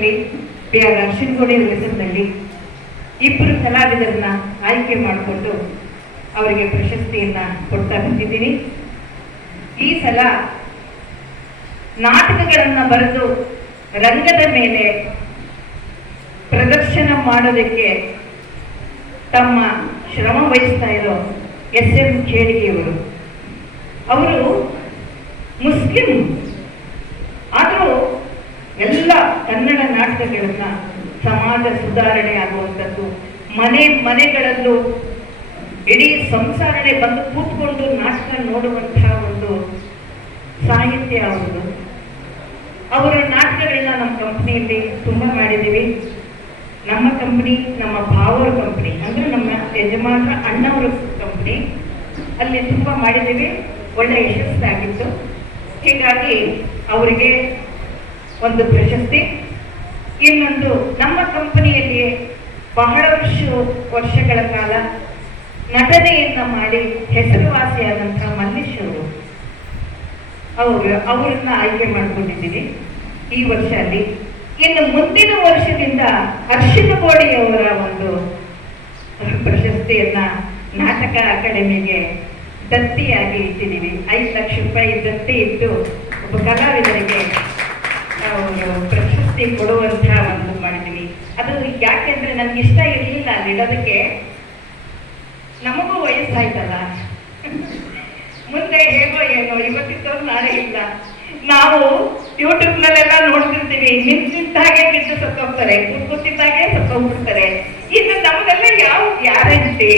ಹೆಸರಿನಲ್ಲಿ P R ಅರ್ಶಿನ್ಗೋಡಿ ಹೆಸರಿನಲ್ಲಿ ಇಬ್ಬರು ಕಲಾವಿದರನ್ನ ಆಯ್ಕೆ ಮಾಡಿಕೊಂಡು ಅವರಿಗೆ ಪ್ರಶಸ್ತಿಯನ್ನ ಕೊಡ್ತಾ ಬಂದಿದ್ದೀನಿ. ಈ ಸಲ ನಾಟಕಗಳನ್ನ ಬರೆದು ರಂಗದ ಮೇಲೆ ಪ್ರದರ್ಶನ ಮಾಡೋದಕ್ಕೆ ತಮ್ಮ ಶ್ರಮ ವಹಿಸ್ತಾ ಇರೋ ಎಸ್ ಎಂ ಖೇಡಿಗೆಯವರು. ಅವರು ಮುಸ್ಲಿಂ ಎಲ್ಲ ಕನ್ನಡ ನಾಟಕಗಳನ್ನ ಸಮಾಜ ಸುಧಾರಣೆ ಆಗುವಂಥದ್ದು. ಮನೆ, ಮನೆಗಳಲ್ಲೂ ಇಡೀ ಸಂಸಾರಣೆ ಬಂದು ಕೂತ್ಕೊಂಡು ನಾಟಕ ನೋಡುವಂತಹ ಒಂದು ಸಾಹಿತ್ಯ ಆಗುವುದು ಅವರ ನಾಟಕಗಳನ್ನ ನಮ್ಮ ಕಂಪ್ನಿಯಲ್ಲಿ ತುಂಬ ಮಾಡಿದ್ದೀವಿ. ನಮ್ಮ ಕಂಪ್ನಿ, ನಮ್ಮ ಭಾವರ ಕಂಪ್ನಿ, ಅಂದ್ರೆ ನಮ್ಮ ಯಜಮಾನರ ಅಣ್ಣವರ ಕಂಪ್ನಿ, ಅಲ್ಲಿ ತುಂಬ ಮಾಡಿದ್ದೀವಿ. ಒಳ್ಳೆ ಯಶಸ್ಸಾಗಿತ್ತು. ಹೀಗಾಗಿ ಅವರಿಗೆ ಒಂದು ಪ್ರಶಸ್ತಿ. ಇನ್ನೊಂದು, ನಮ್ಮ ಕಂಪನಿಯಲ್ಲಿ ಬಹಳ ವರ್ಷ, ವರ್ಷಗಳ ಕಾಲ ನಟನೆಯನ್ನ ಮಾಡಿ ಹೆಸರುವಾಸಿಯಾದಂಥ ಮಲ್ಲೇಶ್ ಅವರು. ಅವರು, ಅವರನ್ನ ಆಯ್ಕೆ ಮಾಡಿಕೊಂಡಿದ್ದೀವಿ ಈ ವರ್ಷ ಅಲ್ಲಿ. ಇನ್ನು ಮುಂದಿನ ವರ್ಷದಿಂದ ಹರ್ಷಿತ ಗೋಡಿಯವರ ಒಂದು ಪ್ರಶಸ್ತಿಯನ್ನ ನಾಟಕ ಅಕಾಡೆಮಿಗೆ ದತ್ತಿಯಾಗಿ ಇಟ್ಟಿದ್ದೀವಿ. ಐದು ಲಕ್ಷ ರೂಪಾಯಿ ದತ್ತಿ ಇಟ್ಟು ಒಬ್ಬ ಕಲಾವಿದರಿಗೆ ಕೊಡುವಂತಹ ಒಂದು ಮಾಡಿದ್ದೀವಿ ಅದು ಯಾಕೆಂದ್ರೆ ನನ್ಗೆ ಇಷ್ಟ ಇರಲಿಲ್ಲ ಇಡೋದಕ್ಕೆ ನಮಗೂ ವಯಸ್ಸಾಯ್ತಲ್ಲ. ಮುಂದೆ ಹೇಗೋ ಏನೋ, ಇವತ್ತಿದ್ದವ್ರು ನಾಳೆ ಇಲ್ಲ. ನಾವು ಯೂಟ್ಯೂಬ್ ನಲ್ಲೆಲ್ಲ ನೋಡ್ತಿರ್ತೀವಿ ನಿಂತಿದ್ದಾಗೆ ಬಿದ್ದು ಸತ್ತೋಗ್ತಾರೆ ಕೂತಿದ್ದಾಗೆ ಸತ್ತೋಗ್ಬಿಡ್ತಾರೆ. ಇದು ನಮಗೆಲ್ಲ ಯಾವ ಗ್ಯಾರಂಟಿ?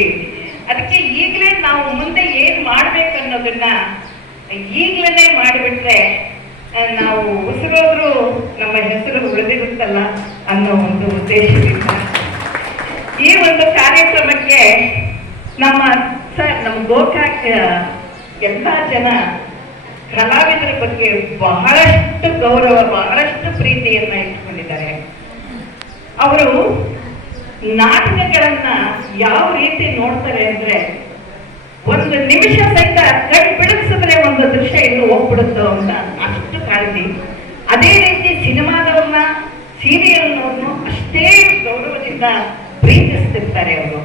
ಅದಕ್ಕೆ ಈಗಲೇ ನಾವು ಮುಂದೆ ಏನ್ ಮಾಡ್ಬೇಕನ್ನೋದನ್ನ ಅನ್ನೋದನ್ನ ಮಾಡಿಬಿಟ್ರೆ ನಾವು ಉಸಿರೋದ್ರು ನಮ್ಮ ಹೆಸರು ಉಳಿದಿರುತ್ತಲ್ಲ ಅನ್ನೋ ಒಂದು ಉದ್ದೇಶದಿಂದ. ಈ ಒಂದು ಕಾರ್ಯಕ್ರಮಕ್ಕೆ ನಮ್ಮ ಸರ್, ನಮ್ಮ ಗೋಕಾಕ್ ಎಲ್ಲ ಜನ ಕಲಾವಿದರ ಬಗ್ಗೆ ಬಹಳಷ್ಟು ಗೌರವ, ಬಹಳಷ್ಟು ಪ್ರೀತಿಯನ್ನ ಇಟ್ಕೊಂಡಿದ್ದಾರೆ ಅವರು ನಾಟಕಗಳನ್ನ ಯಾವ ರೀತಿ ನೋಡ್ತಾರೆ ಅಂದ್ರೆ ಒಂದು ನಿಮಿಷ ಸಹಿತ ಕಣ್ ಬಿಡಿಸಿದ್ರೆ ಒಂದು ದೃಶ್ಯ ಇನ್ನು ಹೋಗ್ಬಿಡುತ್ತೋ ಅಂತ ಅಷ್ಟು ಕಾಳಜಿ. ಅದೇ ರೀತಿ ಸಿನಿಮಾದವ್ರನ್ನ ಸೀರಿಯಲ್ನವ್ರನ್ನು ಅಷ್ಟೇ ಗೌರವದಿಂದ ಪ್ರೀತಿಸ್ತಿರ್ತಾರೆ ಅವರು.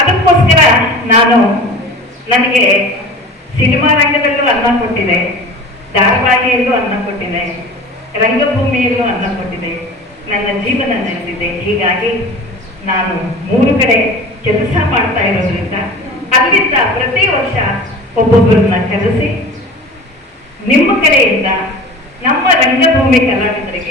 ಅದಕ್ಕೋಸ್ಕರ ನಾನು ನನಗೆ ಸಿನಿಮಾ ರಂಗದಲ್ಲೂ ಅನ್ನ ಕೊಟ್ಟಿದೆ, ಧಾರವಾಹಿಯಲ್ಲೂ ಅನ್ನ ಕೊಟ್ಟಿದೆ, ರಂಗಭೂಮಿಯಲ್ಲೂ ಅನ್ನ ಕೊಟ್ಟಿದೆ, ನನ್ನ ಜೀವನ ನಡೆದಿದೆ. ಹೀಗಾಗಿ ನಾನು ಮೂರು ಕಡೆ ಕೆಲಸ ಮಾಡ್ತಾ ಇರೋದ್ರಿಂದ ಅಲ್ಲಿಂದ ಪ್ರತಿ ವರ್ಷ ಒಬ್ಬೊಬ್ಬರನ್ನ ಕರೆಸಿ ನಿಮ್ಮ ಕಡೆಯಿಂದ ನಮ್ಮ ರಂಗಭೂಮಿ ಕಲಾವಿದರಿಗೆ